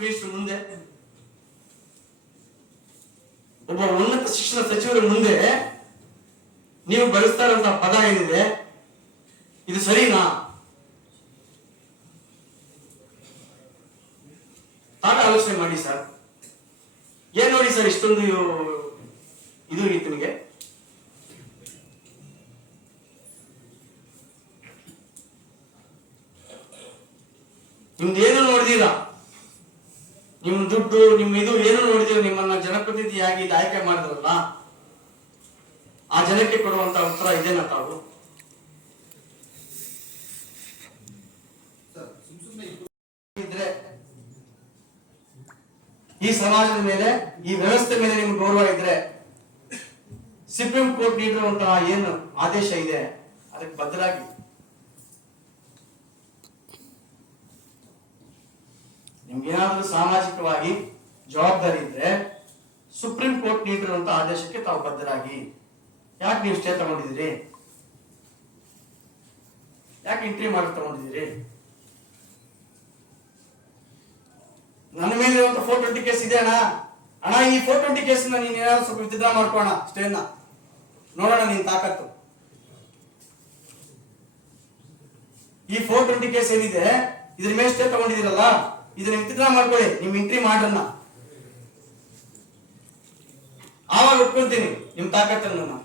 Minister ಮುಂದೆ. ಒಬ್ಬ ಉನ್ನತ ಶಿಕ್ಷಣ ಸಚಿವರ ಮುಂದೆ ನೀವು ಬಳಸ್ತಾ ಪದ ಏನಿದೆ? ಇದು ಸರಿನಾ? ತಾನೇ ಆಲೋಚನೆ ಮಾಡಿ ಸರ್. ಏನ್ ನೋಡಿ ಸರ್ ಇಷ್ಟೊಂದು ಇದು ನಿಮಗೆ? ನಿಮ್ದು ಏನು ನೋಡಿದೀರಾ? ನಿಮ್ ದುಡ್ಡು ನಿಮ್ ಇದು ಏನು ನೋಡಿದೀವಿ ನಿಮ್ಮನ್ನ ಜನಪ್ರತಿನಿಧಿಯಾಗಿ ದಾಯಕ ಆಯ್ಕೆ ಮಾಡಿದ್ರಲ್ಲ ಆ ಜನಕ್ಕೆ ಕೊಡುವಂತ ಉತ್ತರ ಇದೇನಾ ತಾವು? ಇದ್ರೆ ಈ ಸಮಾಜದ ಮೇಲೆ ಈ ವ್ಯವಸ್ಥೆ ಮೇಲೆ ನಿಮ್ಗೆ ಗೌರವ ಇದ್ರೆ ಸುಪ್ರೀಂ ಕೋರ್ಟ್ ನೀಡಿರುವಂತಹ ಏನು ಆದೇಶ ಇದೆ ಅದಕ್ಕೆ ಬದ್ಧರಾಗಿ. ನಿಮ್ಗೇನಾದ್ರೂ ಸಾಮಾಜಿಕವಾಗಿ ಜವಾಬ್ದಾರಿ ಇದ್ರೆ ಸುಪ್ರೀಂ ಕೋರ್ಟ್ ನೀಡಿರುವಂತಹ ಆದೇಶಕ್ಕೆ ತಾವು ಬದ್ಧರಾಗಿ. ಯಾಕೆ ನೀವು ಸ್ಟೇ ತಗೊಂಡಿದ್ದೀರಿ? ಯಾಕೆ ಎಂಟ್ರಿ ಮಾಡಿ ತಗೊಂಡಿದ್ದೀರಿ? ನನ್ನ ಮೇಲೆ ಇರುವಂತ ಫೋರ್ ಟ್ವೆಂಟಿ ಕೇಸ್ ಇದೆ ಅಣ್ಣ. ಅಣ್ಣ, ಈ ಫೋರ್ ಟ್ವೆಂಟಿ ಕೇಸ್ ನೀನ್ ಏನಾದ್ರು ಸ್ವಲ್ಪ ವಿತ್ಡ್ರಾ ಮಾಡ್ಕೋಣ ಸ್ಟೇನ ನೋಡೋಣ ನೀನ್ ತಾಕತ್ತು. ಈ ಫೋರ್ ಟ್ವೆಂಟಿ ಕೇಸ್ ಏನಿದೆ, ಇದ್ರ ಮೇಲೆ ಸ್ಟೇ ತಗೊಂಡಿದ್ದೀರಲ್ಲ? ಇದನ್ನ ವಿತ್ಡ್ರಾ ಮಾಡ್ಕೊಳ್ಳಿ? ನಿಮ್ ಎಂಟ್ರಿ ಮಾಡ್ರನ್ನ. ಆವಾಗ ಒಪ್ಕೊಂತೀನಿ ನಿಮ್ ತಾಕತ್ತನ್ನು ನಾನು.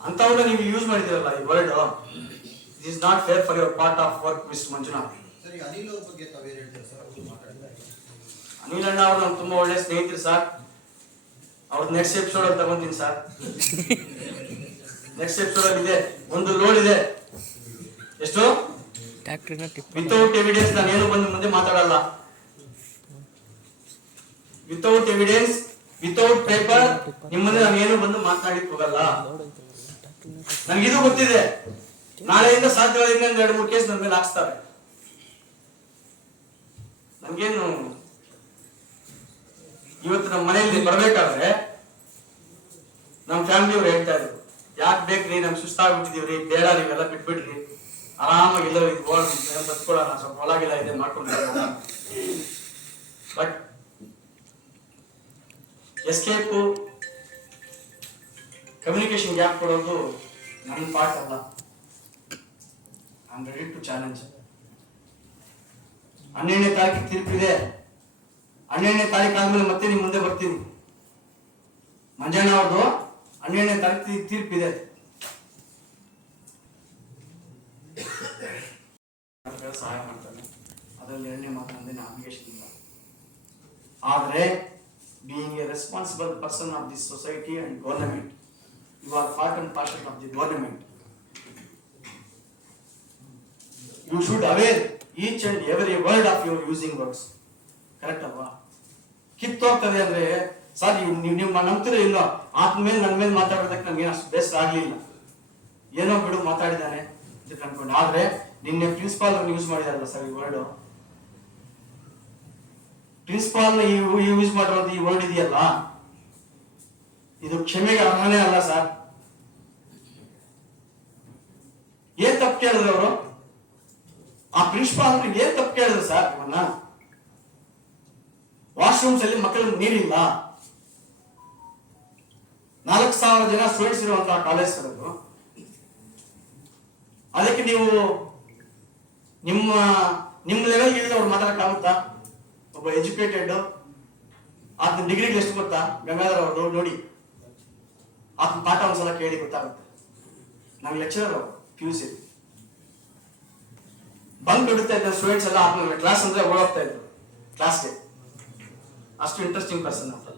ಅಂತವನ್ನ ನೀವು ಯೂಸ್ ಮಾಡಿದಿರಲ್ಲ ಈ word it is not fair for your part of work miss Manjunath. Anil ಅವ್ರ ಬಗ್ಗೆ ತಾವೇನ್ ಹೇಳ್ತೀರಾ? ಸರ್ ಅನಿಲ್ ಅಣ್ಣ ಅವ್ರು ನಮ್ಗೆ ತುಂಬಾ ಒಳ್ಳೆ ಸ್ನೇಹಿತರು ಸರ್ ಅವ್ರ ನೆಕ್ಸ್ಟ್ ಎಪಿಸೋಡ್ ಅಲ್ಲಿ ತಗೊಂತೀನಿ ಸರ್ ನೆಕ್ಸ್ಟ್ ಎಪಿಸೋಡ್ ಅಲ್ಲಿ ಇದೆ. ಒಂದು ಲೋಡ್ ಇದೆ. ಎಷ್ಟು? ವಿತೌಟ್ ಎವಿಡೆನ್ಸ್ ನಾನು ಏನು ಬಂದು ಮುಂದೆ ಮಾತಾಡಲ್ಲ. ವಿತೌಟ್ ಎವಿಡೆನ್ಸ್ ವಿತೌಟ್ ಪೇಪರ್ ನಿಮ್ಮನ್ನ ಏನು ಬಂದು ಮಾತಾಡಿ ಹೋಗಲ್ಲ. ನನಗಿದು ಗೊತ್ತಿದೆ. ನಾಳೆಯಿಂದ ಸಾಧ್ಯವಾದ ಇನ್ನೊಂದು ಎರಡು ಮೂರು ಕೇಸ್ ನನ್ನ ಮೇಲೆ ಹಾಕ್ಸ್ತಾರೆ. ನನ್ಗೇನು ಇವತ್ತು ನಮ್ಮ ಮನೆಯಲ್ಲಿ ಬರಬೇಕಾದ್ರೆ ನಮ್ಮ ಫ್ಯಾಮಿಲಿಯವ್ರು ಹೇಳ್ತಾ ಇದ್ರು, ಯಾಕೆ ಬೇಕ್ರಿ, ನಮ್ಗೆ ಸುಸ್ತಾಗ್ಬಿಟ್ಟಿದೀವ್ರಿ, ಬೇಡ, ನೀವೆಲ್ಲ ಬಿಟ್ಬಿಡ್ರಿ. ಆರಾಮಾಗಿ ಎಲ್ಲ ಇದು ಬತ್ಕೊಳ್ಳೋಣ ಸ್ವಲ್ಪ ಒಳಗಿಲ್ಲ ಇದೆ ಮಾಡ್ಕೊಂಡು ಬಟ್ ಎಸ್ಕೇಪು ಕಮ್ಯುನಿಕೇಶನ್ ಗ್ಯಾಪ್ ಕೊಡೋದು ನನ್ನ ಪಾರ್ಟ್ ಅಲ್ಲ. ಐ ಟು ಚಾಲೆಂಜ್ ಹನ್ನೆರಡನೇ ತಾರೀಕು ತೀರ್ಪಿದೆ. ಹನ್ನೆರಡನೇ ತಾರೀಕು ಆದ್ಮೇಲೆ ಮತ್ತೆ ನಿಮ್ಮ ಮುಂದೆ ಬರ್ತೀನಿ. ಮಂಜಣ್ಣ ಅವ್ರದ್ದು ಹನ್ನೆರಡನೇ ತಾರೀಕು ತೀರ್ಪಿದೆ ಸಹಾಯ ಮಾಡ್ತಾನೆ ಅದರಲ್ಲಿ ಎರಡನೇ ಮಾತಂದ್ರೆ ಅಬ್ಲಿಗೇಷನ್ ಇಲ್ಲ ಆದರೆ being a responsible person of this society and government you are part and parcel of the government you should aware each and every word of your using words correct ಅಲ್ವಾ? ಕಿತ್ತೋಗ್ತದೆ ಅಂದ್ರೆ ಸರ್ ನೀವು ನಿಮ್ಮ ನಂಬ್ತಿರೋ ಇಲ್ಲ ಆತ್ಮ ಮೇಲೆ ನನ್ನ ಮೇಲೆ ಮಾತಾಡೋದಕ್ಕೆ ನಮ್ಗೆ ಅಷ್ಟು ಬೆಸ್ಟ್ ಆಗ್ಲಿಲ್ಲ. ಏನೋ ಬಿಡು ಮಾತಾಡಿದ್ದಾನೆ ಅಂತ ಅನ್ಕೊಂಡು. ಆದ್ರೆ ನಿನ್ನೆ ಪ್ರಿನ್ಸಿಪಾಲ್ ಯೂಸ್ ಮಾಡಿದಾರಲ್ಲ ಸರ್, ಈ ವರ್ಡ್ ಪ್ರಿನ್ಸಿಪಾಲ್ ಯೂಸ್ ಮಾಡಿರೋದು ಈ ವರ್ಡ್ ಇದೆಯಲ್ಲ? ಇದು ಕ್ಷಮೆಗೆ ಅರ್ಹನೇ ಅಲ್ಲ ಸರ್. ಏನ್ ತಪ್ಪು ಕೇಳಿದ್ರು ಅವರು? ಆ ಪ್ರಿನ್ಸಿಪಾಲ್ ಏನ್ ತಪ್ಪು ಕೇಳಿದ್ರು ಸರ್, ಇವನ್ನ? ವಾಶ್ರೂಮ್ಸ್ ಅಲ್ಲಿ ಮಕ್ಕಳಿಗೆ ನೀರಿಲ್ಲ. ನಾಲ್ಕು ಸಾವಿರ ಜನ ಸ್ಟೂಡೆಂಟ್ಸ್ ಇರುವಂತಹ ಕಾಲೇಜ್ ಅದು ಅದಕ್ಕೆ ನೀವು ನಿಮ್ಮ ನಿಮ್ಮ ಲೆವೆಲ್ ಇಳಿದ ಅವ್ರು ಮಾತಾಡಕ್ಕಾಗುತ್ತಾ ಒಬ್ಬ ಎಜುಕೇಟೆಡ್ ಆತನ ಡಿಗ್ರಿಗೆ ಎಷ್ಟು ಗೊತ್ತಾ? ಗಂಗಾಧರ್ ಅವರು ನೋಡಿ. ಆತನ ಪಾಠ ಒಂದ್ಸಲ ಕೇಳಿ ಗೊತ್ತಾಗುತ್ತೆ. ನಂಗೆ lecturer P U C bunk ಬಿಡುತ್ತಾ students ಎಲ್ಲ ಆತನ ಕ್ಲಾಸ್ ಅಂದ್ರೆ ಓಡೋಗ್ತಾ ಇದ್ರು. ಕ್ಲಾಸ್ಗೆ ಅಷ್ಟು ಇಂಟ್ರೆಸ್ಟಿಂಗ್ ಪರ್ಸನ್ ಅಂತ